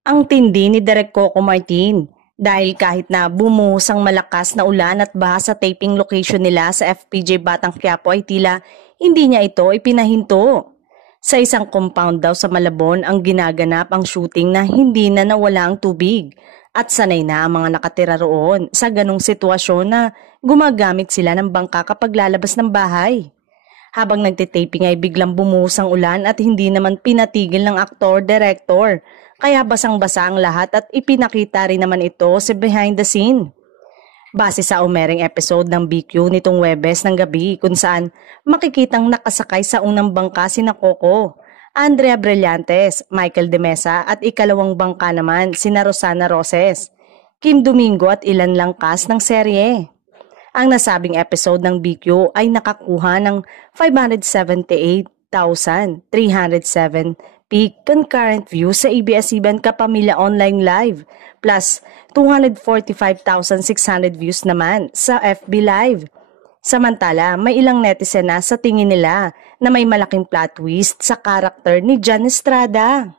Ang tindi ni Direk Coco Martin dahil kahit na bumuhos ang malakas na ulan at baha sa taping location nila sa FPJ Batang Quiapo ay tila hindi niya ito ipinahinto. Sa isang compound daw sa Malabon ang ginaganap ang shooting na hindi na nawala ang tubig at sanay na ang mga nakatira roon sa ganong sitwasyon na gumagamit sila ng bangka kapag lalabas ng bahay. Habang nagtitaping ay biglang bumuhos ang ulan at hindi naman pinatigil ng aktor-director. Kaya basang-basa ang lahat at ipinakita rin naman ito sa behind the scene. Base sa umering episode ng BQ nitong Webes ng gabi kung saan makikitang nakasakay sa unang bangka sina Coco, Andrea Brillantes, Michael De Mesa at ikalawang bangka naman sina Rosana Roses, Kim Domingo at ilan lang cast ng serye. Ang nasabing episode ng BQ ay nakakuha ng 578,307 peak concurrent views sa ABS-CBN Kapamilya Online Live plus 245,600 views naman sa FB Live. Samantala, may ilang netizen na sa tingin nila na may malaking plot twist sa karakter ni Jan Estrada.